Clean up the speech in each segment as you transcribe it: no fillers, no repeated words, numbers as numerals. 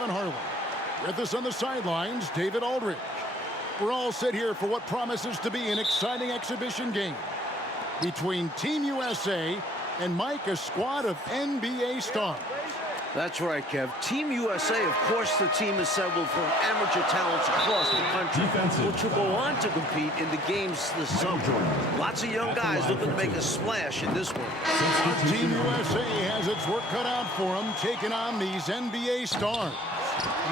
Kevin Harlan. With us on the sidelines, David Aldridge. We're all set here for what promises to be an exciting exhibition game between Team USA and Mike, a squad of NBA stars. That's right, Kev. Team USA, of course, the team assembled from amateur talents across the country, which will go on to compete in the games this summer. Lots of young guys looking to make a splash in this one. Team USA has its work cut out for them, taking on these NBA stars.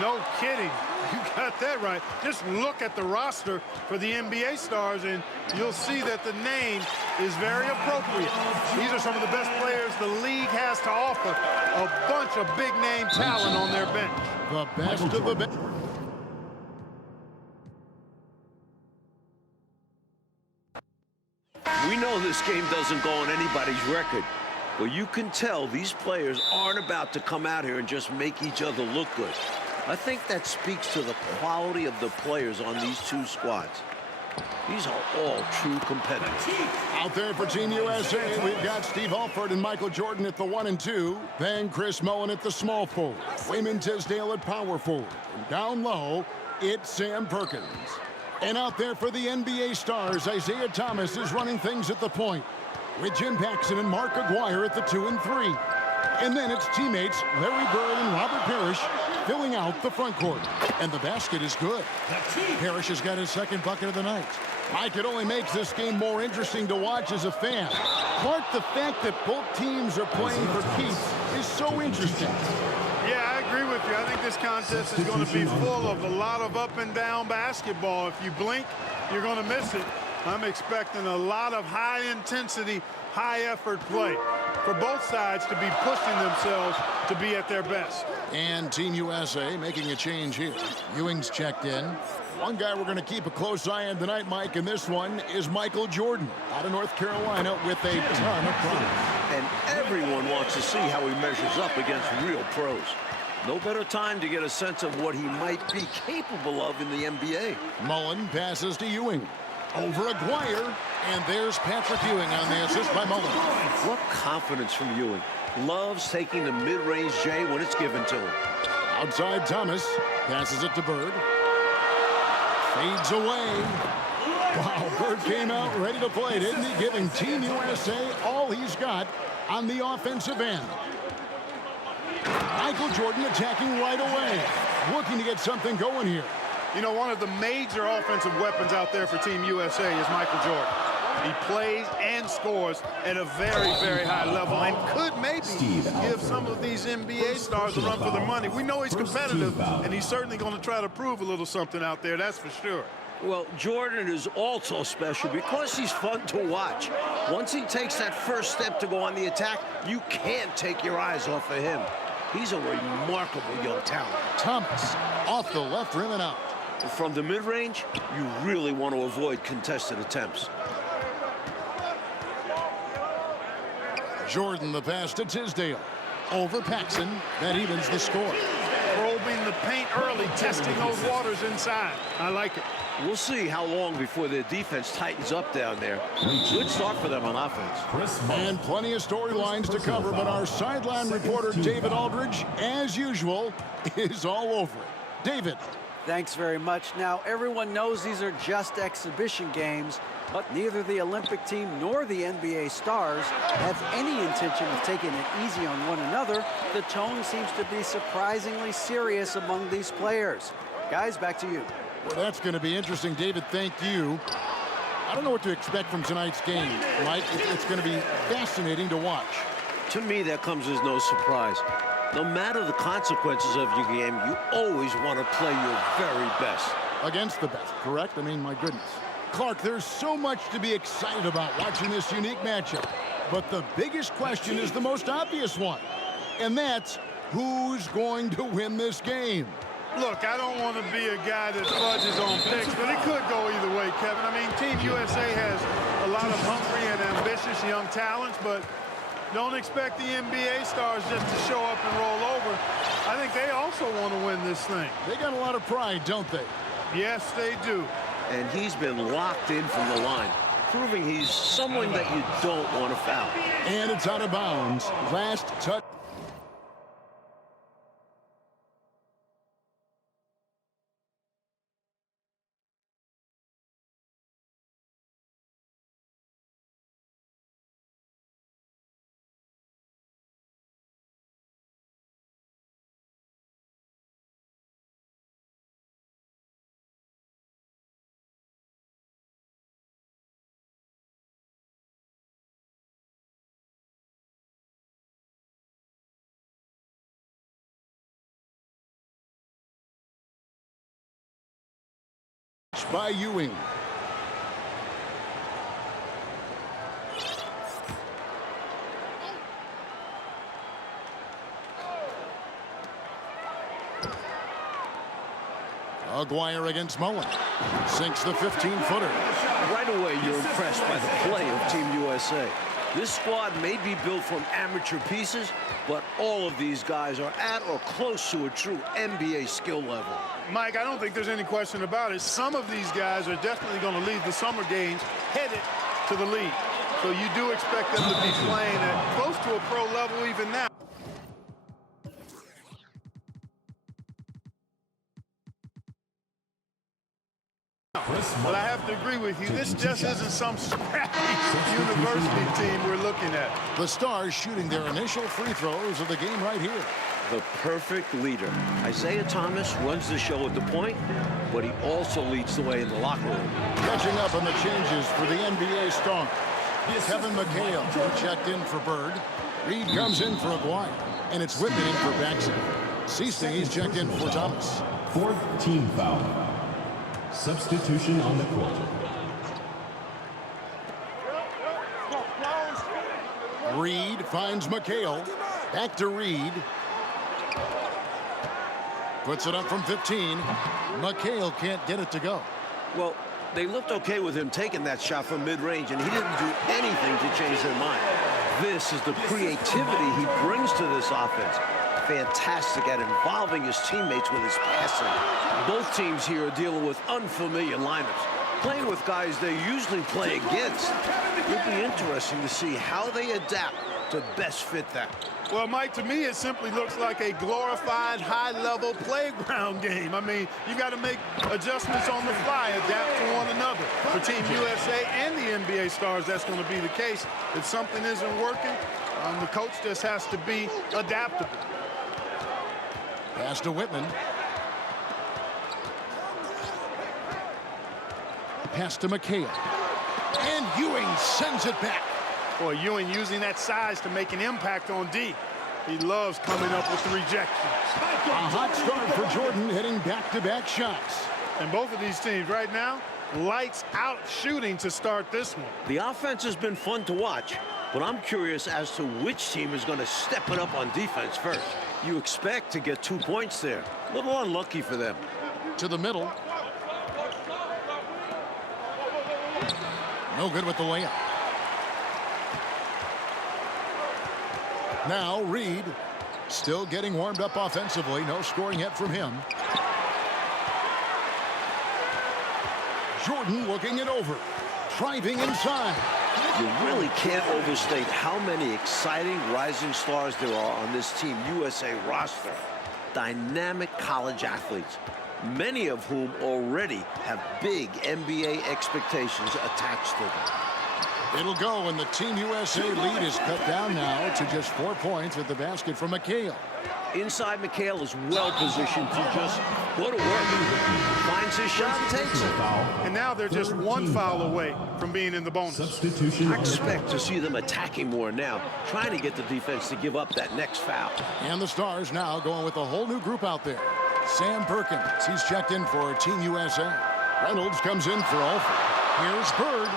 No kidding. You got that right. Just look at the roster for the NBA stars, and you'll see that the name is very appropriate. These are some of the best players the league has to offer. A bunch of big-name talent on their bench. The best of the best. We know this game doesn't go on anybody's record, but you can tell these players aren't about to come out here and just make each other look good. I think that speaks to the quality of the players on these two squads. These are all true competitors. Out there for Team USA, we've got Steve Alford and Michael Jordan at the 1 and 2. Then Chris Mullin at the small forward. Wayman Tisdale at power forward. And down low, it's Sam Perkins. And out there for the NBA stars, Isiah Thomas is running things at the point, with Jim Paxson and Mark Aguire at the 2 and 3. And then it's teammates Larry Bird and Robert Parish filling out the front court. And the basket is good. Parish has got his second bucket of the night. Mike, it only makes this game more interesting to watch as a fan. Clark, the fact that both teams are playing for keeps is so interesting. Yeah, I agree with you. I think this contest is going to be full of a lot of up and down basketball. If you blink, you're going to miss it. I'm expecting a lot of high-intensity, high-effort play for both sides to be pushing themselves to be at their best. And Team USA making a change here. Ewing's checked in. One guy we're going to keep a close eye on tonight, Mike, and this one is Michael Jordan out of North Carolina with a ton of promise. And everyone wants to see how he measures up against real pros. No better time to get a sense of what he might be capable of in the NBA. Mullin passes to Ewing. Over Aguire, and there's Patrick Ewing on the assist by Mullin. What confidence from Ewing. Loves taking the mid-range J when it's given to him. Outside Thomas, passes it to Bird. Fades away. Wow, Bird came out ready to play, didn't he? Giving Team USA all he's got on the offensive end. Michael Jordan attacking right away. Looking to get something going here. You know, one of the major offensive weapons out there for Team USA is Michael Jordan. He plays and scores at a very, very high level and could maybe give some of these NBA stars a run for their money. We know he's competitive, and he's certainly going to try to prove a little something out there, that's for sure. Well, Jordan is also special because he's fun to watch. Once he takes that first step to go on the attack, you can't take your eyes off of him. He's a remarkable young talent. Thomas off the left rim and out. From the mid-range, you really want to avoid contested attempts. Jordan the pass to Tisdale. Over Paxson. That evens the score. Probing the paint early, testing those waters inside. I like it. We'll see how long before their defense tightens up down there. Good start for them on offense. And plenty of storylines to cover, but our sideline reporter, David Aldridge, as usual, is all over it. David. Thanks very much. Now, everyone knows these are just exhibition games, but neither the Olympic team nor the NBA stars have any intention of taking it easy on one another. The tone seems to be surprisingly serious among these players. Guys, back to you. Well, that's going to be interesting, David. Thank you. I don't know what to expect from tonight's game, Mike. It's going to be fascinating to watch. To me, that comes as no surprise. No matter the consequences of your game, you always want to play your very best. Against the best, correct? I mean, my goodness. Clark, there's so much to be excited about watching this unique matchup. But the biggest question is the most obvious one. And that's, who's going to win this game? Look, I don't want to be a guy that fudges on picks, but it could go either way, Kevin. I mean, Team USA has a lot of hungry and ambitious young talents, but don't expect the NBA stars just to show up and roll over. I think they also want to win this thing. They got a lot of pride, don't they? Yes, they do. And he's been locked in from the line, proving he's someone that you don't want to foul. And it's out of bounds. Last touch. by Ewing. Aguire against Mullin. Sinks the 15-footer. Right away, you're impressed by the play of Team USA. This squad may be built from amateur pieces, but all of these guys are at or close to a true NBA skill level. Mike, I don't think there's any question about it. Some of these guys are definitely going to leave the summer games headed to the league. So you do expect them to be playing at close to a pro level even now. But I have to agree with you, this just isn't some scrappy university team we're looking at. The Stars shooting their initial free throws of the game right here. The perfect leader. Isiah Thomas runs the show at the point, but he also leads the way in the locker room. Catching up on the changes for the NBA Stars. Kevin McHale checked in for Bird. Reed comes in for Aguire. And it's Whitman in for Baxter. He's checked in for Thomas. Fourth team foul. Substitution on the court. Reed finds McHale. Back to Reed. Puts it up from 15. McHale can't get it to go. Well, they looked okay with him taking that shot from mid-range, and he didn't do anything to change their mind. This is the creativity he brings to this offense. Fantastic at involving his teammates with his passing. Both teams here are dealing with unfamiliar lineups, playing with guys they usually play against. It'll be interesting to see how they adapt to best fit that. Well, Mike, to me, it simply looks like a glorified high-level playground game. I mean, you got to make adjustments on the fly, adapt to one another. For Team USA and the NBA Stars, that's going to be the case. If something isn't working, the coach just has to be adaptable. Pass to Whitman. Pass to McHale. And Ewing sends it back. Boy, Ewing using that size to make an impact on D. He loves coming up with the rejections. A hot start for Jordan, hitting back-to-back shots. And both of these teams right now, lights out shooting to start this one. The offense has been fun to watch, but I'm curious as to which team is going to step it up on defense first. You expect to get 2 points there. A little unlucky for them. To the middle. No good with the layup. Now Reed still getting warmed up offensively. No scoring yet from him. Jordan looking it over. Driving inside. You really can't overstate how many exciting rising stars there are on this Team USA roster. Dynamic college athletes, many of whom already have big NBA expectations attached to them. It'll go, and the Team USA lead is cut down now to just 4 points with the basket from McHale. Inside, McHale is well positioned to just go to work. Finds his shot and takes it. And now they're just one foul away from being in the bonus. Substitution. I expect to see them attacking more now, trying to get the defense to give up that next foul. And the Stars now going with a whole new group out there. Sam Perkins, he's checked in for Team USA. Reynolds comes in for Alford. Here's Bird.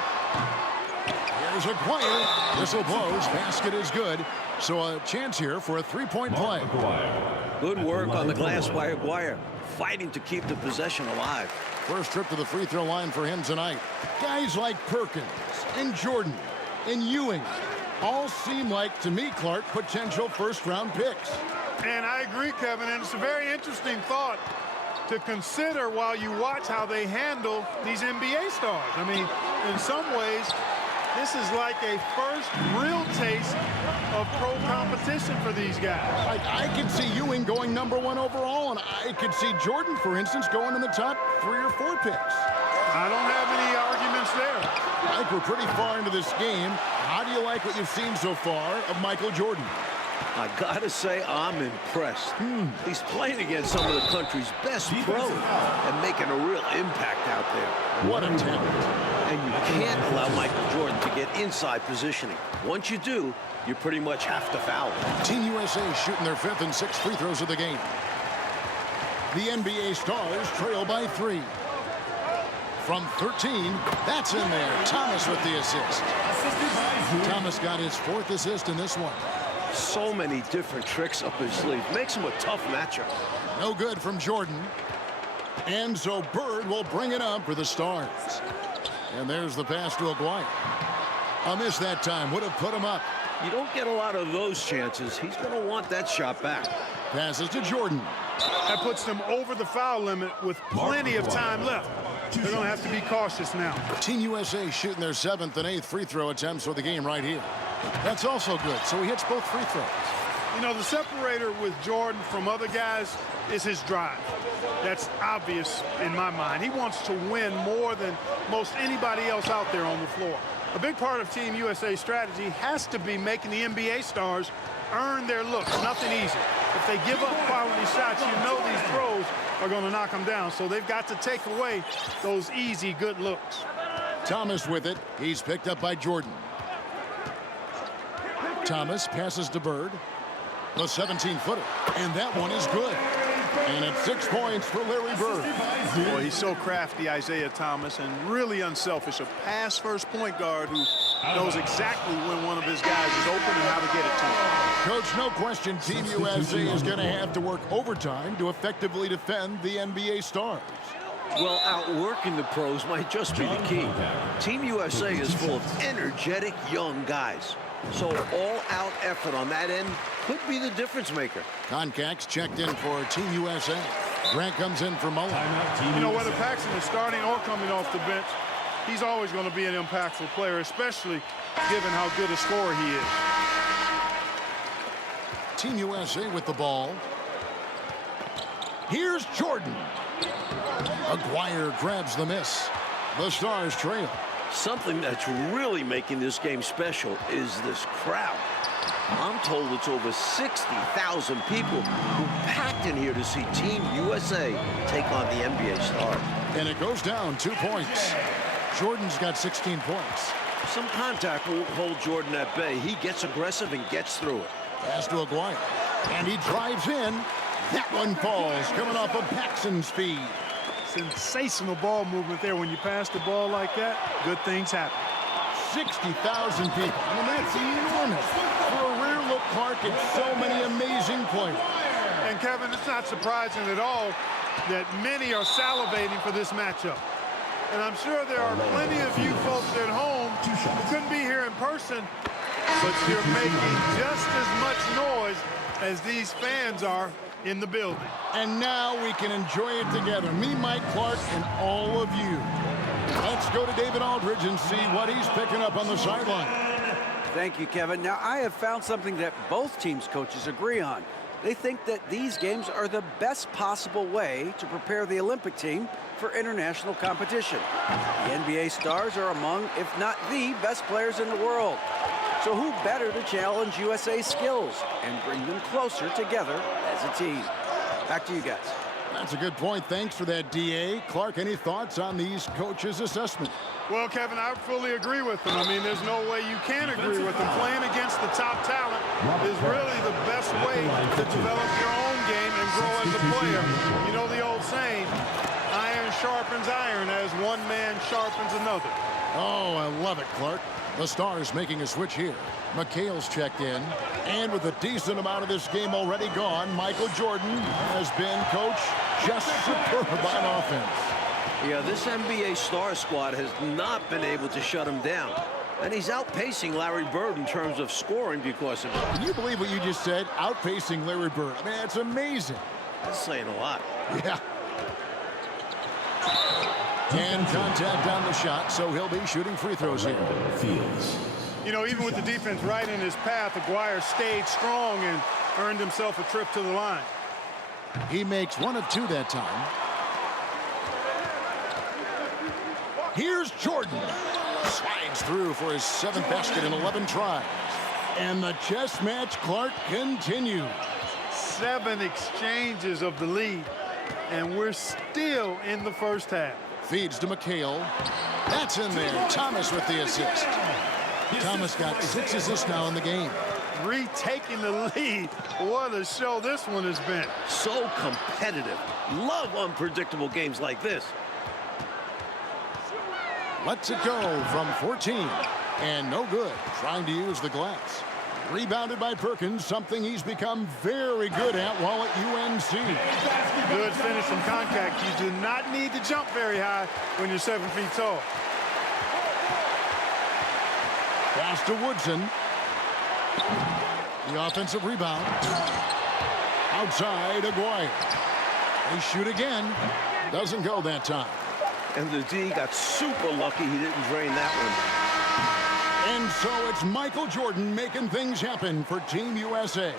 Here's Aguire. Whistle blows. Basket is good. So a chance here for a three-point play. Good work on the glass by Aguire, fighting to keep the possession alive. First trip to the free throw line for him tonight. Guys like Perkins and Jordan and Ewing all seem like, to me, Clark, potential first-round picks. And I agree, Kevin, and it's a very interesting thought to consider while you watch how they handle these NBA stars. I mean, in some ways, this is like a first real taste of pro competition for these guys. I could see Ewing going #1 overall, and I could see Jordan, for instance, going in the top 3 or 4 picks. I don't have any arguments there. Mike, we're pretty far into this game. How do you like what you've seen so far of Michael Jordan? I gotta say, I'm impressed. He's playing against some of the country's best pros and making a real impact out there. What a talent. And you can't allow Michael Jordan to get inside positioning. Once you do, you pretty much have to foul him. Team USA shooting their 5th and 6th free throws of the game. The NBA Stars trail by 3. From 13, that's in there. Thomas with the assist. Thomas got his 4th assist in this one. So many different tricks up his sleeve. Makes him a tough matchup. No good from Jordan. And so Bird will bring it up for the Stars. And there's the pass to Aguire. A miss that time. Would have put him up. You don't get a lot of those chances. He's going to want that shot back. Passes to Jordan. That puts them over the foul limit with plenty of time left. They're going to have to be cautious now. Team USA shooting their 7th and 8th free throw attempts for the game right here. That's also good. So he hits both free throws. You know, the separator with Jordan from other guys is his drive. That's obvious in my mind. He wants to win more than most anybody else out there on the floor. A big part of Team USA's strategy has to be making the NBA stars earn their looks. Nothing easy. If they give up quality shots, you know these throws are going to knock them down. So they've got to take away those easy, good looks. Thomas with it. He's picked up by Jordan. Thomas passes to Bird. The 17-footer. And that one is good. And it's 6 points for Larry Bird. Boy, he's so crafty, Isiah Thomas, and really unselfish. A pass-first point guard who knows exactly when one of his guys is open and how to get it to him. Coach, no question Team USA is going to have to work overtime to effectively defend the NBA Stars. Well, outworking the pros might just be the key. Team USA is full of energetic young guys. So all-out effort on that end could be the difference maker. Concax checked in for Team USA. Grant comes in for Mullin. You know, whether Paxson is starting or coming off the bench, he's always going to be an impactful player, especially given how good a scorer he is. Team USA with the ball. Here's Jordan. Aguire grabs the miss. The Stars trail. Something that's really making this game special is this crowd. I'm told it's over 60,000 people who packed in here to see Team USA take on the NBA Stars. And it goes down 2 points. Jordan's got 16 points. Some contact will hold Jordan at bay. He gets aggressive and gets through it. Pass to Aguire. And he drives in. That one falls, coming off of Paxson's feed. Sensational ball movement there. When you pass the ball like that, good things happen. 60,000 people. I mean, that's enormous. For a rare look, Clark, it's so many amazing players. And, Kevin, it's not surprising at all that many are salivating for this matchup. And I'm sure there are plenty of you folks at home who couldn't be here in person, but you're making just as much noise as these fans are in the building. And now we can enjoy it together. Me, Mike Clark, and all of you. Let's go to David Aldridge and see what he's picking up on the sideline. Thank you, Kevin. Now, I have found something that both teams' coaches agree on. They think that these games are the best possible way to prepare the Olympic team for international competition. The NBA Stars are among, if not the best players in the world. So who better to challenge USA's skills and bring them closer together as a team? Back to you guys. That's a good point. Thanks for that, D.A. Clark, any thoughts on these coaches' assessment? Well, Kevin, I fully agree with them. I mean, there's no way you can agree with them. Playing against the top talent is really the best way to develop your own game and grow as a player. You know the old saying, iron sharpens iron as one man sharpens another. Oh, I love it, Clark. The Stars making a switch here. McHale's checked in. And with a decent amount of this game already gone, Michael Jordan has been, Coach, just superb on offense. Yeah, this NBA Star squad has not been able to shut him down. And he's outpacing Larry Bird in terms of scoring because of it. Can you believe what you just said? Outpacing Larry Bird. I mean, that's amazing. That's saying a lot. Yeah. And contact on the shot, so he'll be shooting free throws here. Fields. You know, even with the defense right in his path, Aguire stayed strong and earned himself a trip to the line. He makes 1 of 2 that time. Here's Jordan. Slides through for his 7th basket in 11 tries. And the chess match, Clark, continues. 7 exchanges of the lead, and we're still in the first half. Feeds to McHale. That's in there. Thomas with the assist. Thomas got 6 assists now in the game. Retaking the lead. What a show this one has been. So competitive. Love unpredictable games like this. Lets it go from 14. And no good. Trying to use the glass. Rebounded by Perkins, something he's become very good at while at UNC. Good finish from contact. You do not need to jump very high when you're 7 feet tall. Pass to Woodson. The offensive rebound. Outside, Aguire. They shoot again. Doesn't go that time. And the D got super lucky he didn't drain that one. And so it's Michael Jordan making things happen for Team USA.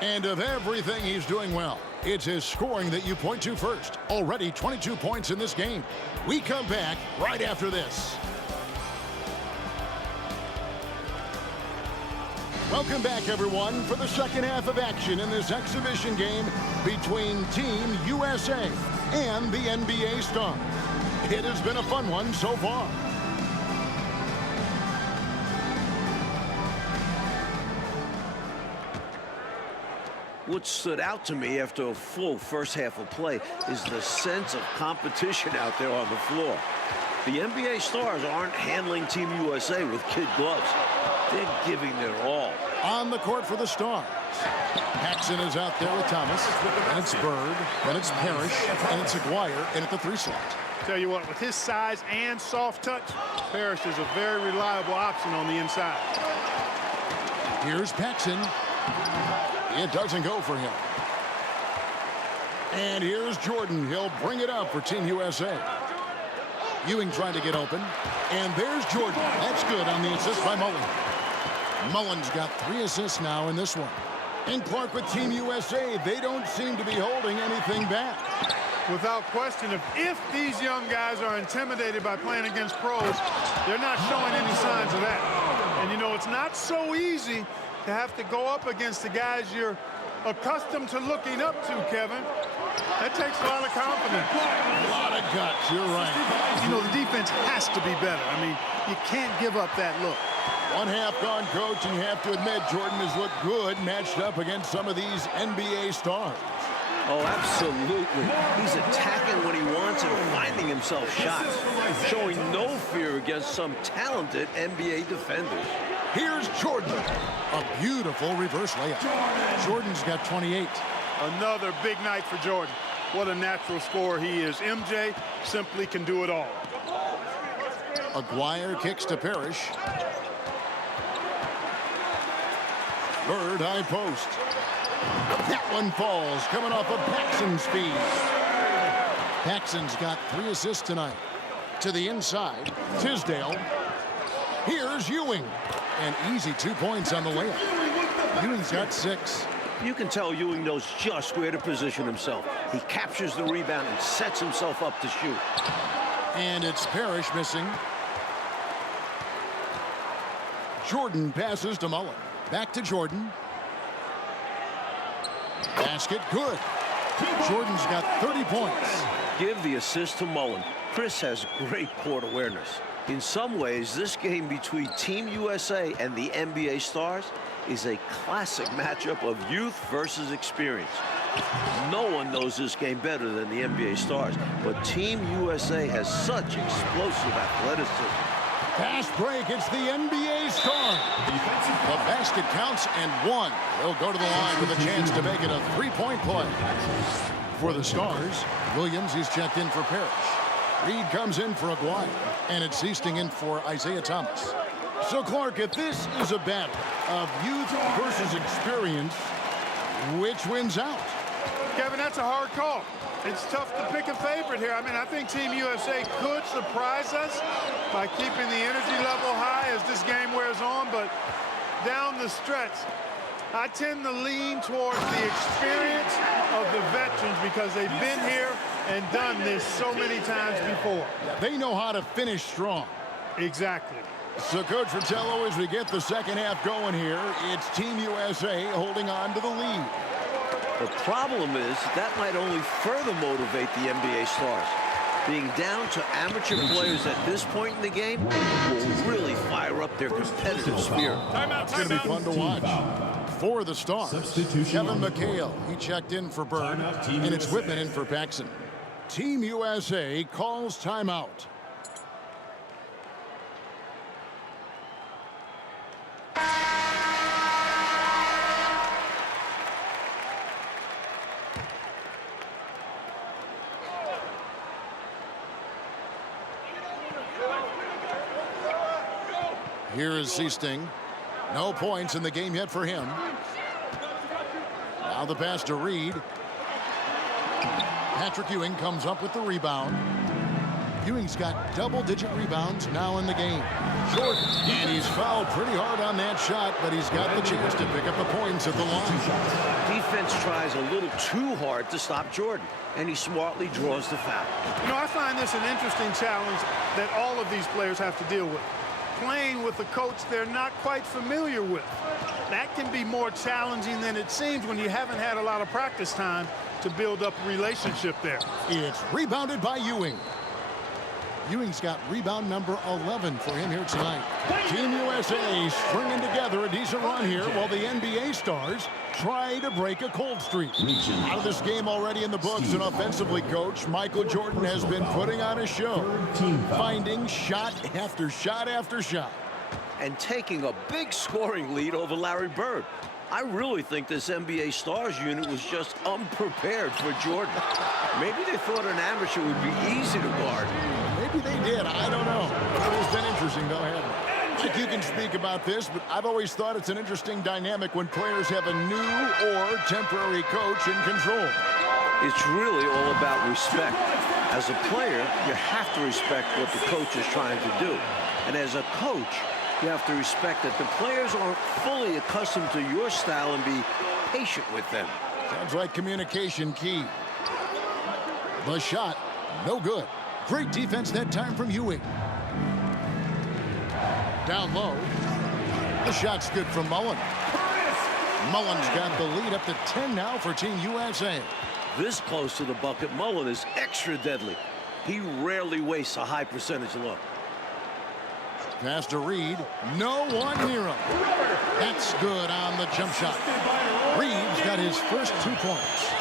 And of everything he's doing well, it's his scoring that you point to first. Already 22 points in this game. We come back right after this. Welcome back, everyone, for the second half of action in this exhibition game between Team USA and the NBA Stars. It has been a fun one so far. What stood out to me after a full first half of play is the sense of competition out there on the floor. The NBA Stars aren't handling Team USA with kid gloves. They're giving their all. On the court for the Stars. Paxson is out there with Thomas. And it's Bird. Then it's Parish. And it's Aguire in at the 3 slot. Tell you what, with his size and soft touch, Parish is a very reliable option on the inside. Here's Paxson. It doesn't go for him. And here's Jordan. He'll bring it up for Team USA. Ewing trying to get open. And there's Jordan. That's good on the assist by Mullin. Mullin's got 3 assists now in this one. And Clark with Team USA, they don't seem to be holding anything back. Without question, if these young guys are intimidated by playing against pros, they're not showing any signs of that. And, you know, it's not so easy to have to go up against the guys you're accustomed to looking up to, Kevin. That takes a lot of confidence. A lot of guts, you're right. You know, the defense has to be better. I mean, you can't give up that look. 1 half gone, Coach, and you have to admit Jordan has looked good matched up against some of these NBA stars. Oh, absolutely. He's attacking when he wants and finding himself shots, showing no fear against some talented NBA defenders. Here's Jordan. A beautiful reverse layup. Jordan's got 28. Another big night for Jordan. What a natural scorer he is. MJ simply can do it all. Aguire kicks to Parish. Bird high post. That one falls, coming off of Paxson's feed. Paxson's got 3 assists tonight. To the inside, Tisdale. Here's Ewing. An easy 2 points on the layup. Ewing's got 6. You can tell Ewing knows just where to position himself. He captures the rebound and sets himself up to shoot. And it's Parish missing. Jordan passes to Mullin. Back to Jordan. Basket good. Jordan's got 30 points. Give the assist to Mullin. Chris has great court awareness. In some ways, this game between Team USA and the NBA Stars is a classic matchup of youth versus experience. No one knows this game better than the NBA Stars, but Team USA has such explosive athleticism. Fast break, it's the NBA Stars. The basket counts and 1. They'll go to the line with a chance to make it a 3-point play. For the Stars, Williams, he's checked in for Parish. Reed comes in for Aguire, and it's Easting in for Isiah Thomas. So, Clark, if this is a battle of youth versus experience, which wins out? Kevin, that's a hard call. It's tough to pick a favorite here. I mean, I think Team USA could surprise us by keeping the energy level high as this game wears on, but down the stretch, I tend to lean towards the experience of the veterans because they've been here and done this so many times before. They know how to finish strong. Exactly. So, Coach Fratello, as we get the second half going here, it's Team USA holding on to the lead. The problem is that might only further motivate the NBA Stars. Being down to amateur players at this point in the game will really fire up their competitive spirit. It's going to be fun to watch. For the Stars, Kevin McHale, he checked in for Bird, and it's Whitman in for Paxson. Team USA calls timeout. Here is Seasting. No points in the game yet for him. Now the pass to Reed. Patrick Ewing comes up with the rebound. Ewing's got double-digit rebounds now in the game. Jordan, and he's fouled pretty hard on that shot, but he's got the chance to pick up the points at the line. Defense tries a little too hard to stop Jordan, and he smartly draws the foul. You know, I find this an interesting challenge that all of these players have to deal with. Playing with a coach they're not quite familiar with. That can be more challenging than it seems when you haven't had a lot of practice time to build up a relationship there. It's rebounded by Ewing. Ewing's got rebound number 11 for him here tonight. Team USA stringing together a decent run here while the NBA stars try to break a cold streak. Out of this game already in the books, and offensively, Coach Michael Jordan has been putting on a show, finding shot after shot after shot. And taking a big scoring lead over Larry Bird. I really think this NBA Stars unit was just unprepared for Jordan. Maybe they thought an amateur would be easy to guard. Maybe they did. I don't know. It's been interesting, though, hasn't it? Like, you can speak about this, but I've always thought it's an interesting dynamic when players have a new or temporary coach in control. It's really all about respect. As a player, you have to respect what the coach is trying to do. And as a coach, you have to respect that the players aren't fully accustomed to your style and be patient with them. Sounds like communication key. The shot, no good. Great defense that time from Ewing. Down low. The shot's good from Mullin. Mullin's got the lead up to 10 now for Team USA. This close to the bucket, Mullin is extra deadly. He rarely wastes a high percentage look. Pass to Reed. No one near him. That's good on the jump shot. Reed's got his first 2 points.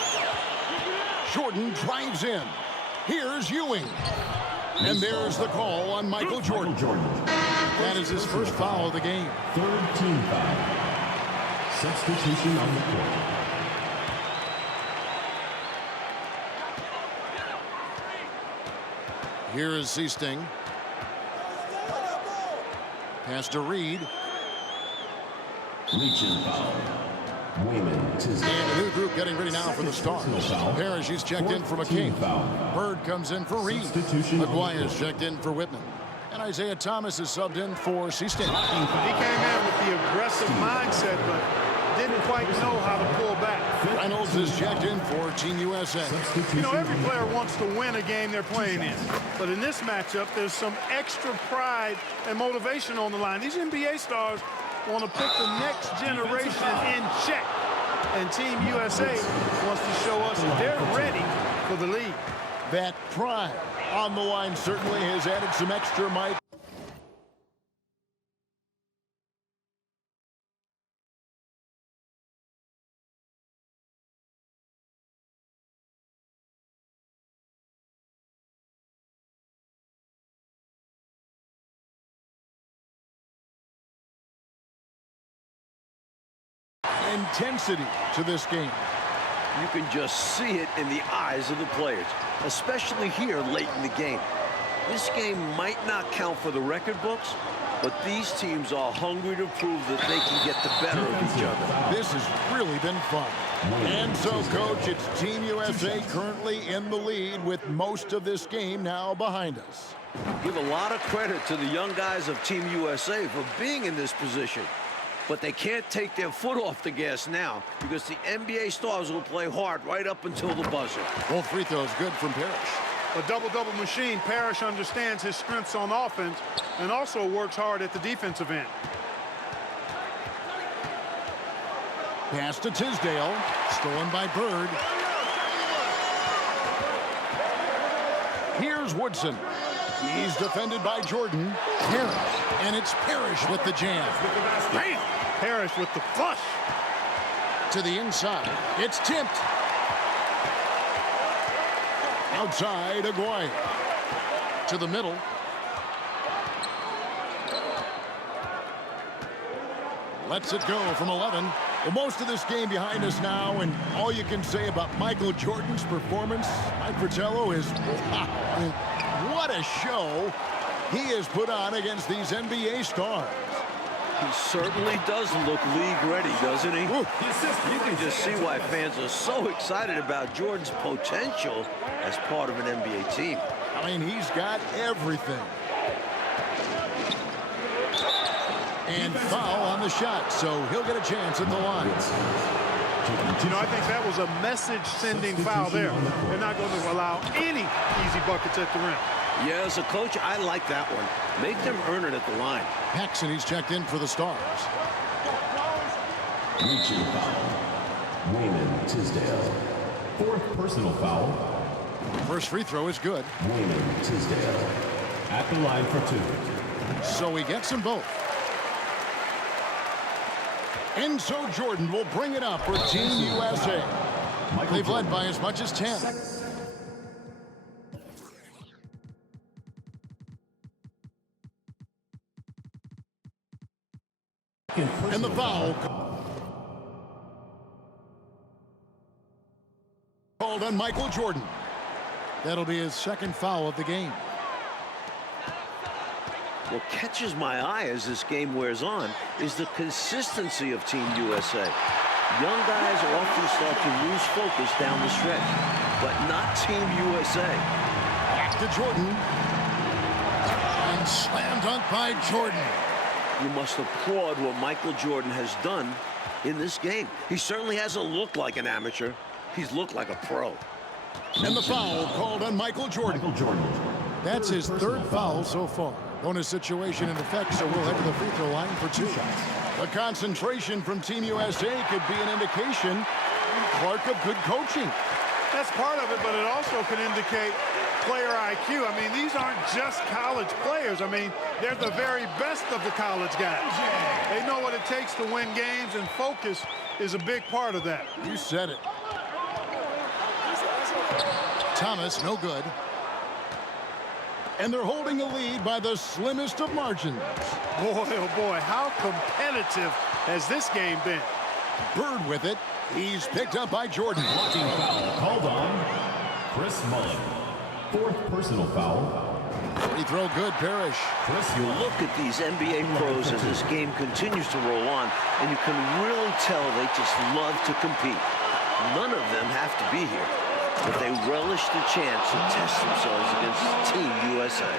Jordan drives in. Here's Ewing. And there's the call on Michael Jordan. That is his first foul of the game. Third team foul. Substitution on the court. Here is Seasting. Pass to Reed. Reaches foul. Wayman Tisdale. And a new group getting ready now for the Stars. Parish is checked in for McCain. Bird comes in for Reed. Aguire is checked in for Whitman. And Isiah Thomas is subbed in for Seasting. He came in with the aggressive mindset, but didn't quite know how to pull back. Reynolds is checked in for Team USA. You know, every player wants to win a game they're playing in. But in this matchup, there's some extra pride and motivation on the line. These NBA stars want to put the next generation in check. And Team USA wants to show us that they're ready for the lead. That pride on the line certainly has added some extra might. Intensity to this game. You can just see it in the eyes of the players, especially here late in the game. This game might not count for the record books, but these teams are hungry to prove that they can get the better of each other. This has really been fun. And so, Coach, it's Team USA currently in the lead with most of this game now behind us. Give a lot of credit to the young guys of Team USA for being in this position. But they can't take their foot off the gas now because the NBA stars will play hard right up until the buzzer. Both free throws good from Parish. A double-double machine. Parish understands his strengths on offense and also works hard at the defensive end. Pass to Tisdale. Stolen by Bird. Here's Woodson. He's defended by Jordan. Parish. And it's Parish with the jam. Bam! Parish with the flush. To the inside. It's tipped. Outside, Aguire. To the middle. Lets it go from 11. Well, most of this game behind us now, and all you can say about Michael Jordan's performance, Mike Fratello, is wow. What a show he has put on against these NBA stars. He certainly does look league ready, doesn't he? Ooh. You can just see why fans are so excited about Jordan's potential as part of an NBA team. I mean, he's got everything. And foul on the shot, so he'll get a chance at the line. You know, I think that was a message-sending foul there. They're not going to allow any easy buckets at the rim. Yeah, as a coach, I like that one. Make them earn it at the line. Paxson, he's checked in for the Stars. Reaching foul. Wayman Tisdale. 4th personal foul. First free throw is good. Wayman Tisdale. At the line for 2. So he gets them both. And so Jordan will bring it up for Team USA. They've led by as much as 10. And the foul called on Michael Jordan. That'll be his second foul of the game. What catches my eye as this game wears on is the consistency of Team USA. Young guys often start to lose focus down the stretch, but not Team USA. Back to Jordan. And slam dunk by Jordan. You must applaud what Michael Jordan has done in this game. He certainly hasn't looked like an amateur. He's looked like a pro. And the foul called on Michael Jordan. That's his third foul so far. Bonus situation in effect, so we'll head to the free throw line for 2. The concentration from Team USA could be an indication, Clark, of good coaching. That's part of it, but it also can indicate player IQ. I mean, these aren't just college players. I mean, they're the very best of the college guys. They know what it takes to win games, and focus is a big part of that. You said it. Thomas, no good. And they're holding a lead by the slimmest of margins. Boy, oh boy, how competitive has this game been? Bird with it. He's picked up by Jordan. Blocking foul called on Chris Mullin. 4th personal foul. Free throw good, Parish. You look at these NBA pros as this game continues to roll on, and you can really tell they just love to compete. None of them have to be here, but they relish the chance to test themselves against Team USA.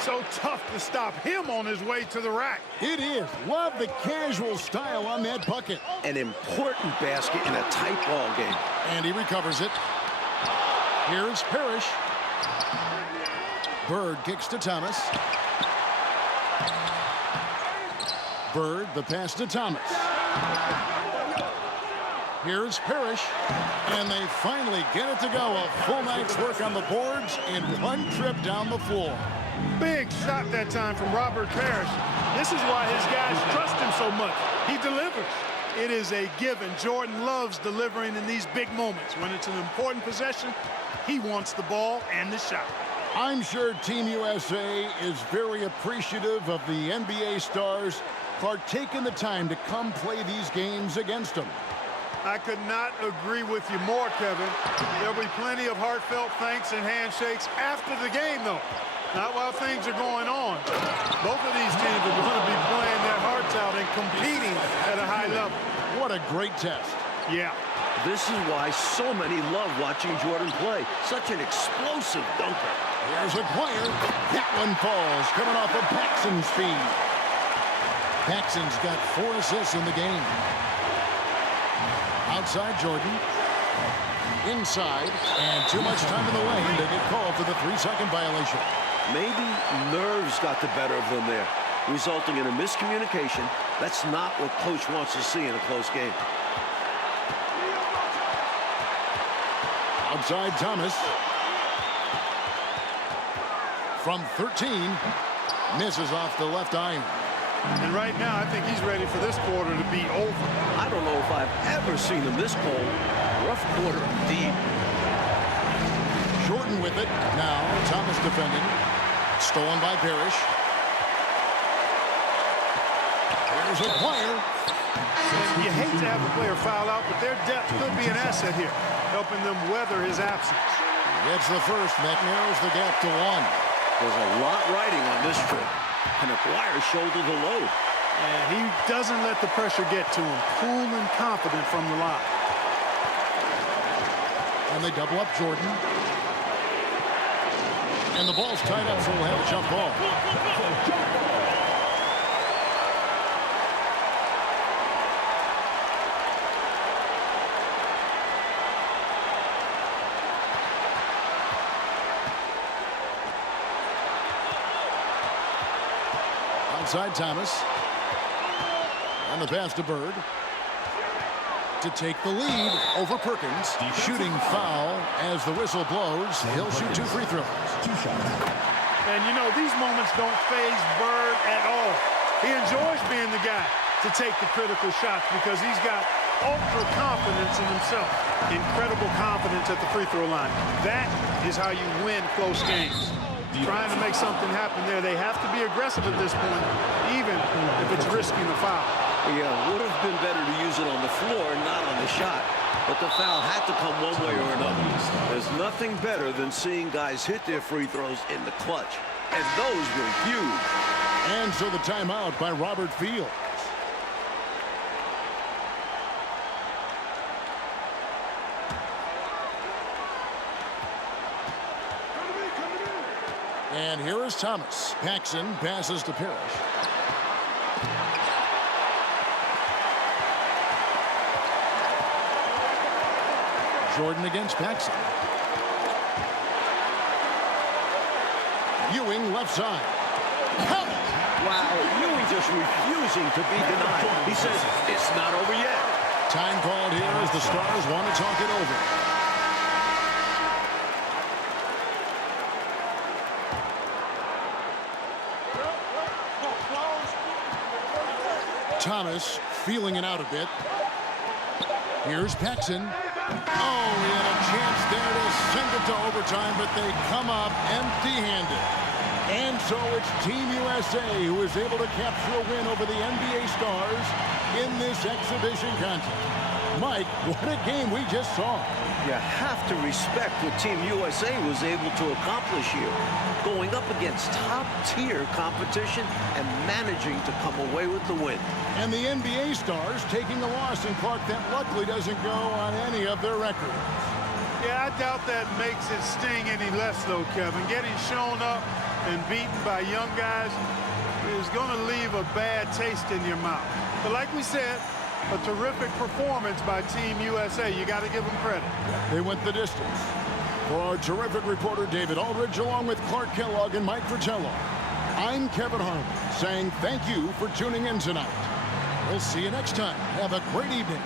So tough to stop him on his way to the rack. It is. Love the casual style on that bucket. An important basket in a tight ball game. And he recovers it. Here's Parish. Bird kicks to Thomas. Bird, the pass to Thomas. Here's Parish, and they finally get it to go. A full night's work on the boards in one trip down the floor. Big shot that time from Robert Parish. This is why his guys trust him so much. He delivers. It is a given. Jordan loves delivering in these big moments. When it's an important possession, he wants the ball and the shot. I'm sure Team USA is very appreciative of the NBA stars for taking the time to come play these games against them. I could not agree with you more, Kevin. There'll be plenty of heartfelt thanks and handshakes after the game, though. Not while things are going on. Both of these teams are going to be playing their hearts out and competing at a high level. What a great test. Yeah. This is why so many love watching Jordan play. Such an explosive dunker. Here's Aguire. That one falls, coming off of Paxson's feed. Paxson's got 4 assists in the game. Outside Jordan. Inside. And too much time in the lane to get called for the 3-second violation. Maybe nerves got the better of them there, resulting in a miscommunication. That's not what coach wants to see in a close game. Outside Thomas. From 13. Misses off the left iron. And right now, I think he's ready for this quarter to be over. I don't know if I've ever seen him this cold. Rough quarter indeed. Jordan with it. Now Thomas defending. Stolen by Parish. Here's Aguire. And you hate to have a player foul out, but their depth could be an asset here, helping them weather his absence. Gets the first. That narrows the gap to 1. There's a lot riding on this trip. And Aguire shouldered the load. And he doesn't let the pressure get to him. Cool and confident from the line. And they double up Jordan. And the ball's tied up, so we'll have a jump ball. Outside Thomas. And the pass to Bird. To take the lead over Perkins. Shooting foul as the whistle blows. He'll shoot 2 free throws. And, you know, these moments don't faze Bird at all. He enjoys being the guy to take the critical shots because he's got ultra confidence in himself. Incredible confidence at the free throw line. That is how you win close games. Trying to make something happen there. They have to be aggressive at this point, even if it's risking a foul. Yeah, would have been better to use it on the floor, not on the shot. But the foul had to come one way or another. There's nothing better than seeing guys hit their free throws in the clutch. And those were huge. And so the timeout by Robert Fields. And here is Thomas. Paxson passes to Parish. Jordan against Paxson. Ewing left side. Wow, Ewing just refusing to be denied. He says, it's not over yet. Time called here as the Stars want to talk it over. Thomas feeling it out a bit. Here's Paxson. Oh, he had a chance there to send it to overtime, but they come up empty-handed. And so it's Team USA who is able to capture a win over the NBA Stars in this exhibition contest. Mike, what a game we just saw. You have to respect what Team USA was able to accomplish here. Going up against top-tier competition and managing to come away with the win. And the NBA Stars taking a loss in Clark that luckily doesn't go on any of their records. Yeah, I doubt that makes it sting any less, though, Kevin. Getting shown up and beaten by young guys is going to leave a bad taste in your mouth. But like we said, a terrific performance by Team USA. You got to give them credit. They went the distance. For our terrific reporter, David Aldridge, along with Clark Kellogg and Mike Fratello, I'm Kevin Harlan saying thank you for tuning in tonight. We'll see you next time. Have a great evening.